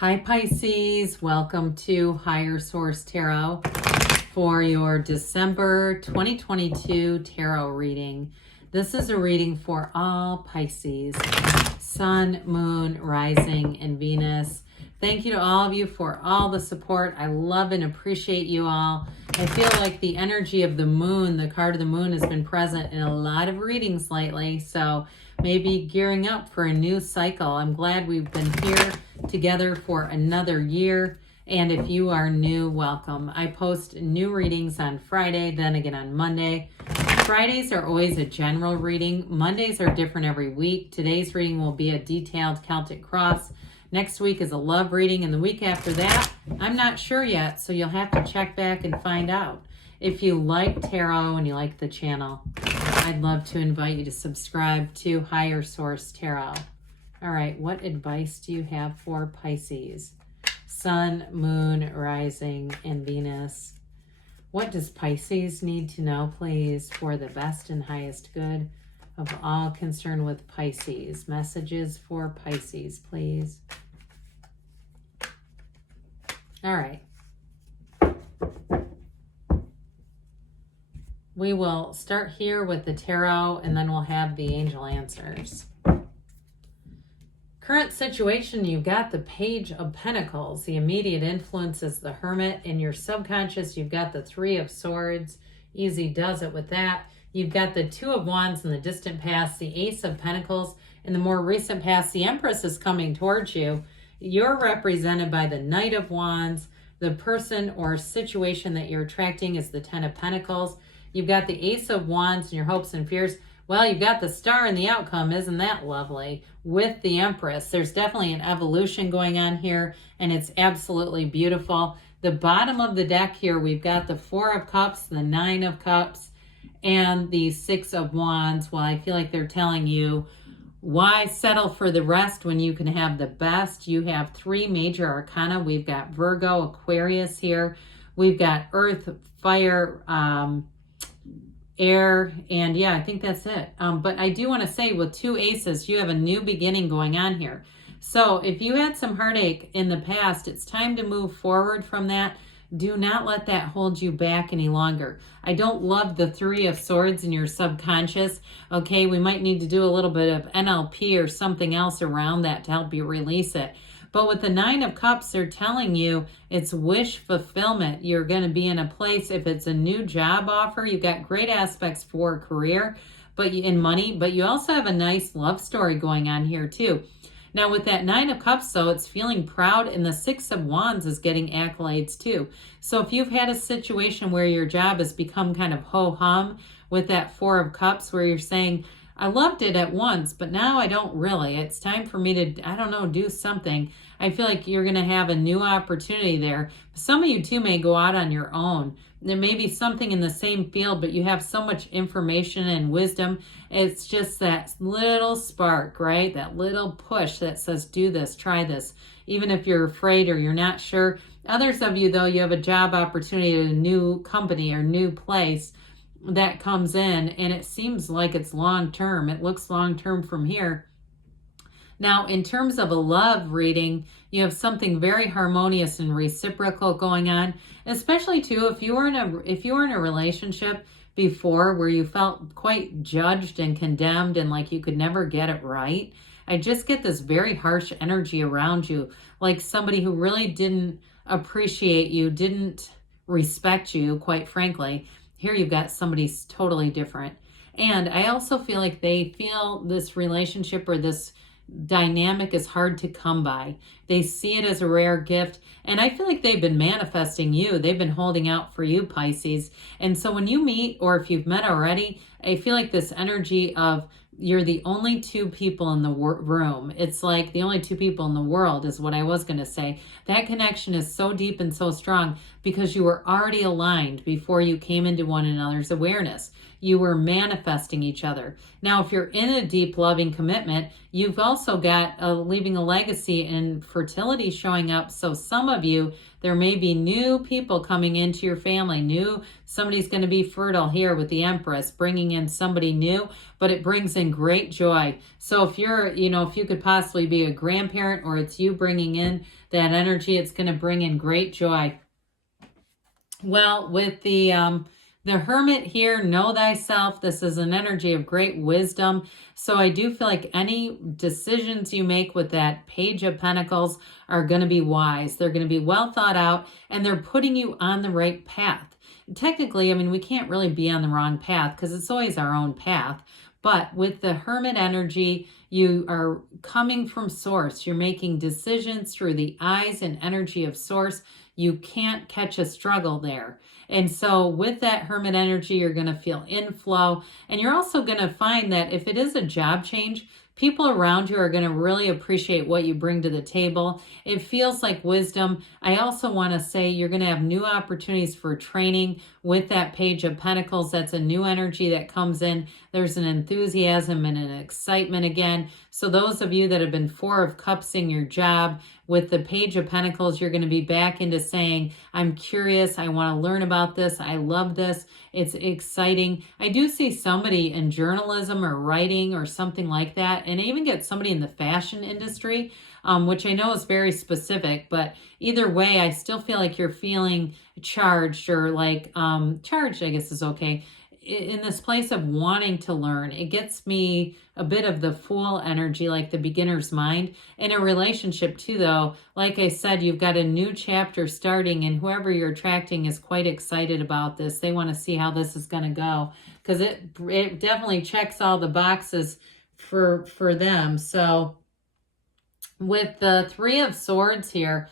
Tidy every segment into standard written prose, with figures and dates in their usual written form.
Hi Pisces, welcome to Higher Source Tarot for your December 2022 tarot reading. This is a reading for all Pisces, Sun, Moon, Rising, and Venus. Thank you to all of you for all the support. I love and appreciate you all. I feel like the energy of the moon, the card of the moon, has been present in a lot of readings lately. So maybe gearing up for a new cycle. I'm glad we've been here together for another year. And if you are new, welcome. I post new readings on Friday, then again on Monday. Fridays are always a general reading. Mondays are different every week. Today's reading will be a detailed Celtic cross. Next week is a love reading, and the week after that, I'm not sure yet, so you'll have to check back and find out. If you like tarot and you like the channel, I'd love to invite you to subscribe to Higher Source Tarot. All right, what advice do you have for Pisces? Sun, Moon, Rising, and Venus. What does Pisces need to know, please, for the best and highest good of all concerned with Pisces? Messages for Pisces, please. All right. We will start here with the tarot, and then we'll have the angel answers. Current situation, you've got the Page of Pentacles. The immediate influence is the Hermit. In your subconscious, you've got the Three of Swords. Easy does it with that. You've got the Two of Wands in the distant past, the Ace of Pentacles. In the more recent past, the Empress is coming towards you. You're represented by the Knight of Wands. The person or situation that you're attracting is the Ten of Pentacles. You've got the Ace of Wands in your hopes and fears. Well, you've got the Star in the outcome. Isn't that lovely? With the Empress, there's definitely an evolution going on here, and it's absolutely beautiful. The bottom of the deck here, we've got the Four of Cups, the Nine of Cups, and the Six of Wands. Well, I feel like they're telling you, why settle for the rest when you can have the best? You have three major arcana. We've got Virgo, Aquarius here. We've got Earth, Fire, Air, and yeah, I think that's it. But I do want to say with two aces, you have a new beginning going on here. So if you had some heartache in the past, it's time to move forward from that. Do not let that hold you back any longer. I don't love the Three of Swords in your subconscious. Okay, we might need to do a little bit of NLP or something else around that to help you release it. But with the Nine of Cups, they're telling you it's wish fulfillment. You're going to be in a place, if it's a new job offer, you've got great aspects for career but in money, but you also have a nice love story going on here too. Now with that Nine of Cups, though, it's feeling proud, and the Six of Wands is getting accolades too. So if you've had a situation where your job has become kind of ho-hum with that Four of Cups, where you're saying, I loved it at once, but now I don't really. It's time for me to, I don't know, do something. I feel like you're going to have a new opportunity there. Some of you too may go out on your own. There may be something in the same field, but you have so much information and wisdom. It's just that little spark, right? That little push that says, do this, try this. Even if you're afraid or you're not sure. Others of you, though, you have a job opportunity at a new company or new place that comes in, and it seems like it's long-term. It looks long-term from here. Now, in terms of a love reading, you have something very harmonious and reciprocal going on, especially too if you were in a relationship before where you felt quite judged and condemned and like you could never get it right. I just get this very harsh energy around you, like somebody who really didn't appreciate you, didn't respect you, quite frankly. Here you've got somebody totally different. And I also feel like they feel this relationship or this dynamic is hard to come by. They see it as a rare gift. And I feel like they've been manifesting you. They've been holding out for you, Pisces. And so when you meet, or if you've met already, I feel like this energy of you're the only two people in the room. It's like the only two people in the world is what I was going to say. That connection is so deep and so strong because you were already aligned before you came into one another's awareness. You were manifesting each other. Now, if you're in a deep loving commitment, you've also got leaving a legacy and fertility showing up. So some of you, there may be new people coming into your family. Somebody's going to be fertile here with the Empress, bringing in somebody new, but it brings in great joy. So if if you could possibly be a grandparent, or it's you bringing in that energy, it's going to bring in great joy. Well, with the Hermit here, know thyself. This is an energy of great wisdom. So I do feel like any decisions you make with that Page of Pentacles are going to be wise. They're going to be well thought out, and they're putting you on the right path. Technically, I mean, we can't really be on the wrong path because it's always our own path. But with the Hermit energy, you are coming from Source. You're making decisions through the eyes and energy of Source. You can't catch a struggle there. And so with that Hermit energy, you're going to feel inflow. And you're also going to find that if it is a job change, people around you are going to really appreciate what you bring to the table. It feels like wisdom. I also want to say you're going to have new opportunities for training with that Page of Pentacles. That's a new energy that comes in. There's an enthusiasm and an excitement again. So those of you that have been Four of Cups in your job, with the Page of Pentacles, you're going to be back into saying, I'm curious. I want to learn about this. I love this. It's exciting. I do see somebody in journalism or writing or something like that. And I even get somebody in the fashion industry, which I know is very specific. But either way, I still feel like you're feeling charged, or like charged, I guess is okay, in this place of wanting to learn. It gets me a bit of the Fool energy, like the beginner's mind. In a relationship too, though, like I said, you've got a new chapter starting, and whoever you're attracting is quite excited about this. They want to see how this is going to go, because it definitely checks all the boxes for them. So with the Three of Swords here,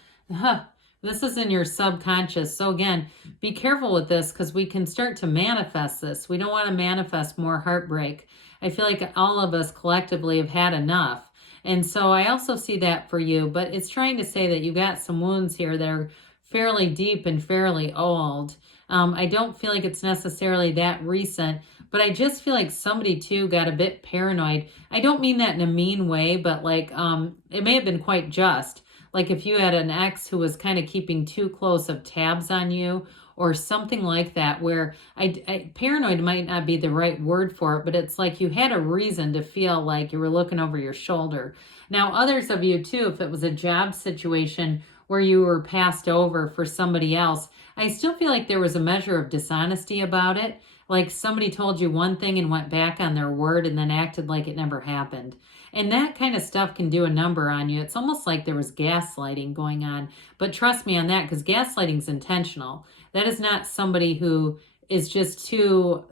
this is in your subconscious. So again, be careful with this, because we can start to manifest this. We don't want to manifest more heartbreak. I feel like all of us collectively have had enough. And so I also see that for you, but it's trying to say that you got some wounds here that are fairly deep and fairly old. I don't feel like it's necessarily that recent, but I just feel like somebody too got a bit paranoid. I don't mean that in a mean way, but like it may have been quite just. Like if you had an ex who was kind of keeping too close of tabs on you, or something like that, where paranoid might not be the right word for it, but it's like you had a reason to feel like you were looking over your shoulder. Now, others of you too, if it was a job situation where you were passed over for somebody else, I still feel like there was a measure of dishonesty about it. Like somebody told you one thing and went back on their word and then acted like it never happened. And that kind of stuff can do a number on you. It's almost like there was gaslighting going on. But trust me on that, because gaslighting is intentional. That is not somebody who is just too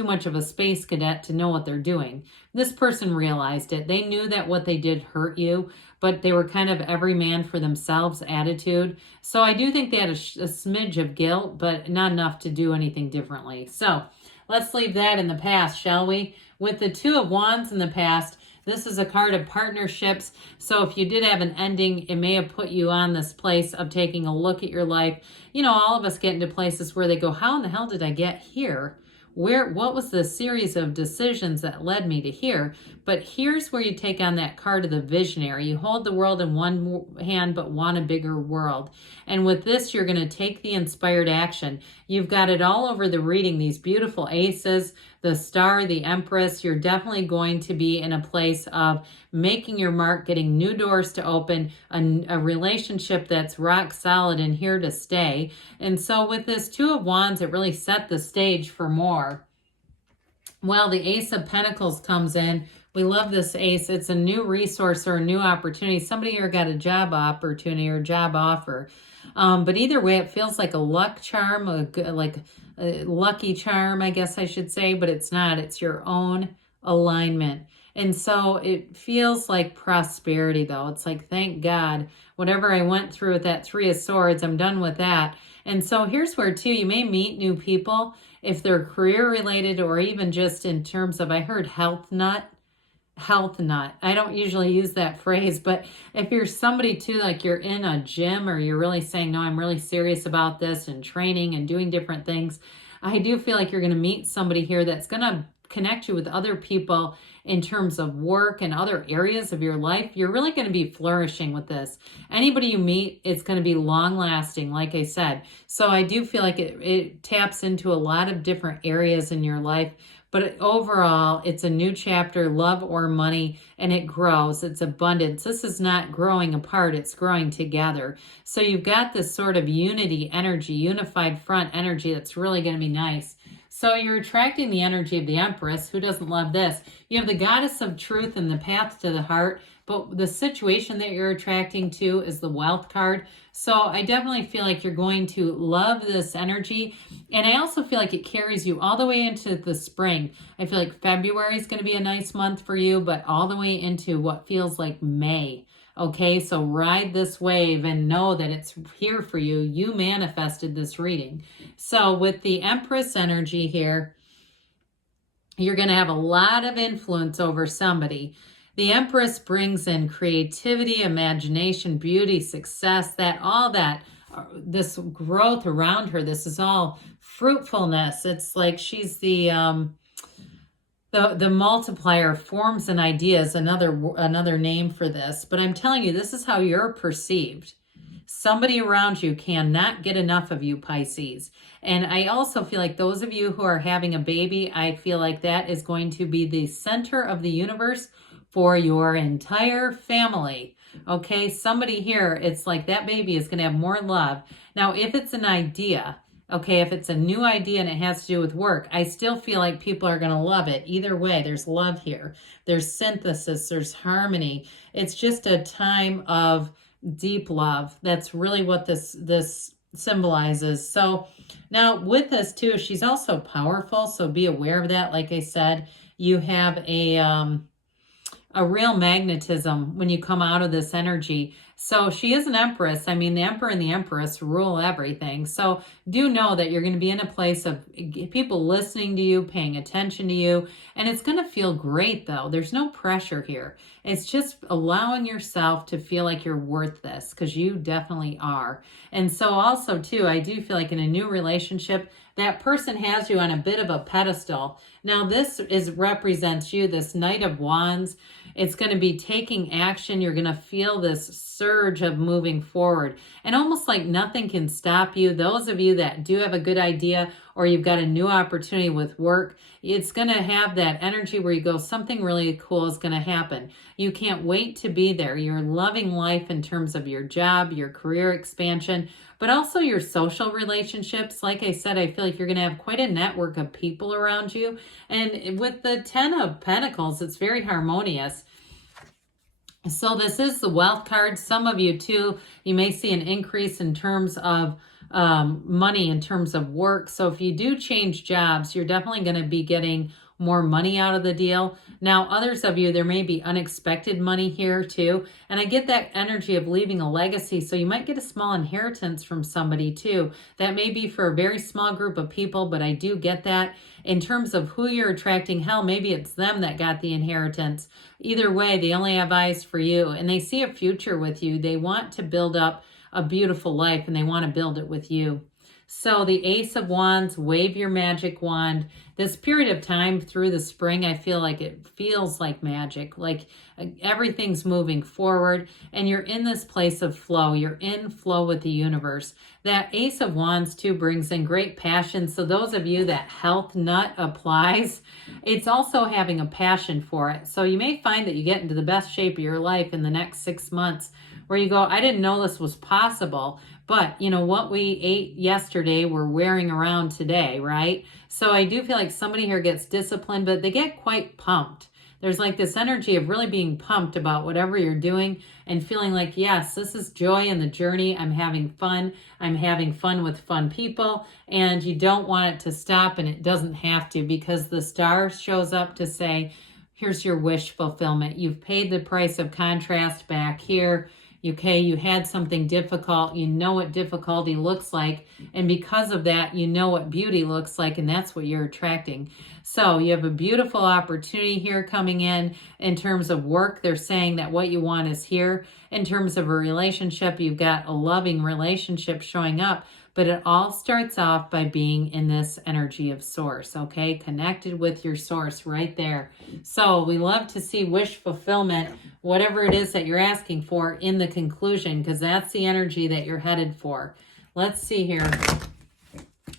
much of a space cadet to know what they're doing. This person realized it. They knew that what they did hurt you, but they were kind of every man for themselves attitude. So I do think they had a smidge of guilt, but not enough to do anything differently. So let's leave that in the past, shall we? With the Two of Wands in the past, this is a card of partnerships. So if you did have an ending, it may have put you on this place of taking a look at your life. You know, all of us get into places where they go, how in the hell did I get here? What was the series of decisions that led me to here? But here's where you take on that card of the visionary. You hold the world in one hand, but want a bigger world. And with this, you're going to take the inspired action. You've got it all over the reading, these beautiful aces, the star, the empress. You're definitely going to be in a place of making your mark, getting new doors to open, a relationship that's rock solid and here to stay. And so with this Two of Wands, it really set the stage for more. Well, the Ace of Pentacles comes in. We love this ace. It's a new resource or a new opportunity. Somebody here got a job opportunity or a job offer. But either way, it feels like a luck charm, like a lucky charm, I guess I should say, but it's not. It's your own alignment. And so it feels like prosperity, though. It's like, thank God, whatever I went through with that Three of Swords, I'm done with that. And so here's where, too, you may meet new people if they're career related or even just in terms of, I heard health nut. I don't usually use that phrase, but if you're somebody too, like you're in a gym or you're really saying, no, I'm really serious about this and training and doing different things, I do feel like you're going to meet somebody here that's going to connect you with other people in terms of work and other areas of your life. You're really going to be flourishing with this. Anybody you meet, it's going to be long lasting, like I said. So I do feel like it taps into a lot of different areas in your life. But overall, it's a new chapter, love or money, and it grows. It's abundance. This is not growing apart, it's growing together. So you've got this sort of unity energy, unified front energy that's really going to be nice. So you're attracting the energy of the Empress. Who doesn't love this? You have the Goddess of Truth and the Path to the Heart, but the situation that you're attracting to is the Wealth card. So I definitely feel like you're going to love this energy. And I also feel like it carries you all the way into the spring. I feel like February is going to be a nice month for you, but all the way into what feels like May. Okay, so ride this wave and know that it's here for you. You manifested this reading. So with the Empress energy here, you're going to have a lot of influence over somebody. The Empress brings in creativity, imagination, beauty, success, this growth around her. This is all fruitfulness. It's like she's the multiplier, forms and ideas, another name for this. But I'm telling you, this is how you're perceived. Somebody around you cannot get enough of you, Pisces. And I also feel like those of you who are having a baby, I feel like that is going to be the center of the universe for your entire family. Okay, somebody here, it's like that baby is going to have more love. Now, if it's an idea, okay, if it's a new idea and it has to do with work, I still feel like people are going to love it. Either way, there's love here. There's synthesis, there's harmony. It's just a time of deep love. That's really what this symbolizes. So now with this too, she's also powerful. So be aware of that. Like I said, you have a real magnetism when you come out of this energy. So she is an Empress. I mean, the Emperor and the Empress rule everything. So do know that you're going to be in a place of people listening to you, paying attention to you. And it's going to feel great, though. There's no pressure here. It's just allowing yourself to feel like you're worth this, because you definitely are. And so also, too, I do feel like in a new relationship, that person has you on a bit of a pedestal. Now, this represents you, this Knight of Wands. It's going to be taking action. You're going to feel this surge of moving forward. And almost like nothing can stop you. Those of you that do have a good idea or you've got a new opportunity with work, it's going to have that energy where you go, something really cool is going to happen. You can't wait to be there. You're loving life in terms of your job, your career expansion, but also your social relationships. Like I said, I feel like you're going to have quite a network of people around you. And with the 10 of Pentacles, it's very harmonious. So this is the Wealth card. Some of you too, you may see an increase in terms of money, in terms of work. So if you do change jobs, you're definitely going to be getting more money out of the deal. Now, others of you, there may be unexpected money here too. And I get that energy of leaving a legacy. So you might get a small inheritance from somebody too. That may be for a very small group of people, but I do get that. In terms of who you're attracting, hell, maybe it's them that got the inheritance. Either way, they only have eyes for you and they see a future with you. They want to build up a beautiful life and they want to build it with you. So the Ace of Wands, wave your magic wand. This period of time through the spring, I feel like it feels like magic, like everything's moving forward and you're in this place of flow. You're in flow with the universe. That Ace of Wands too brings in great passion. So those of you that health nut applies, it's also having a passion for it. So you may find that you get into the best shape of your life in the next 6 months where you go, I didn't know this was possible. But, you know, what we ate yesterday, we're wearing around today, right? So I do feel like somebody here gets disciplined, but they get quite pumped. There's like this energy of really being pumped about whatever you're doing and feeling like, yes, this is joy in the journey. I'm having fun. I'm having fun with fun people. And you don't want it to stop, and it doesn't have to, because the star shows up to say, here's your wish fulfillment. You've paid the price of contrast back here. Okay, you had something difficult, you know what difficulty looks like, and because of that, you know what beauty looks like, and that's what you're attracting. So you have a beautiful opportunity here coming in terms of work. They're saying that what you want is here. In terms of a relationship, you've got a loving relationship showing up, But it all starts off by being in this energy of source, okay? Connected with your source right there. So we love to see wish fulfillment, whatever it is that you're asking for in the conclusion, because that's the energy that you're headed for. Let's see here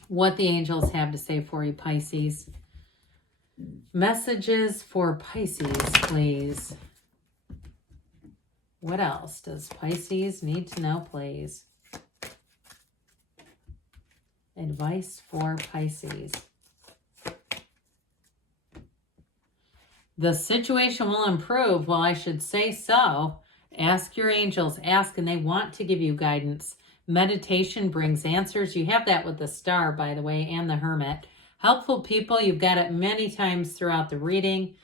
what the angels have to say for you, Pisces. Messages for Pisces, please. What else does Pisces need to know, please? Advice for Pisces. The situation will improve. Well, I should say so. Ask your angels. Ask, and they want to give you guidance. Meditation brings answers. You have that with the Star, by the way, and the Hermit. Helpful people, you've got it many times throughout the reading.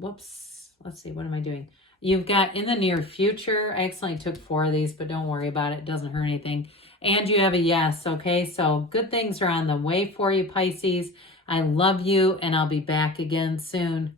Whoops. Let's see, what am I doing? You've got in the near future. I accidentally took 4 of these, but don't worry about it. It doesn't hurt anything. And you have a yes, okay? So good things are on the way for you, Pisces. I love you, and I'll be back again soon.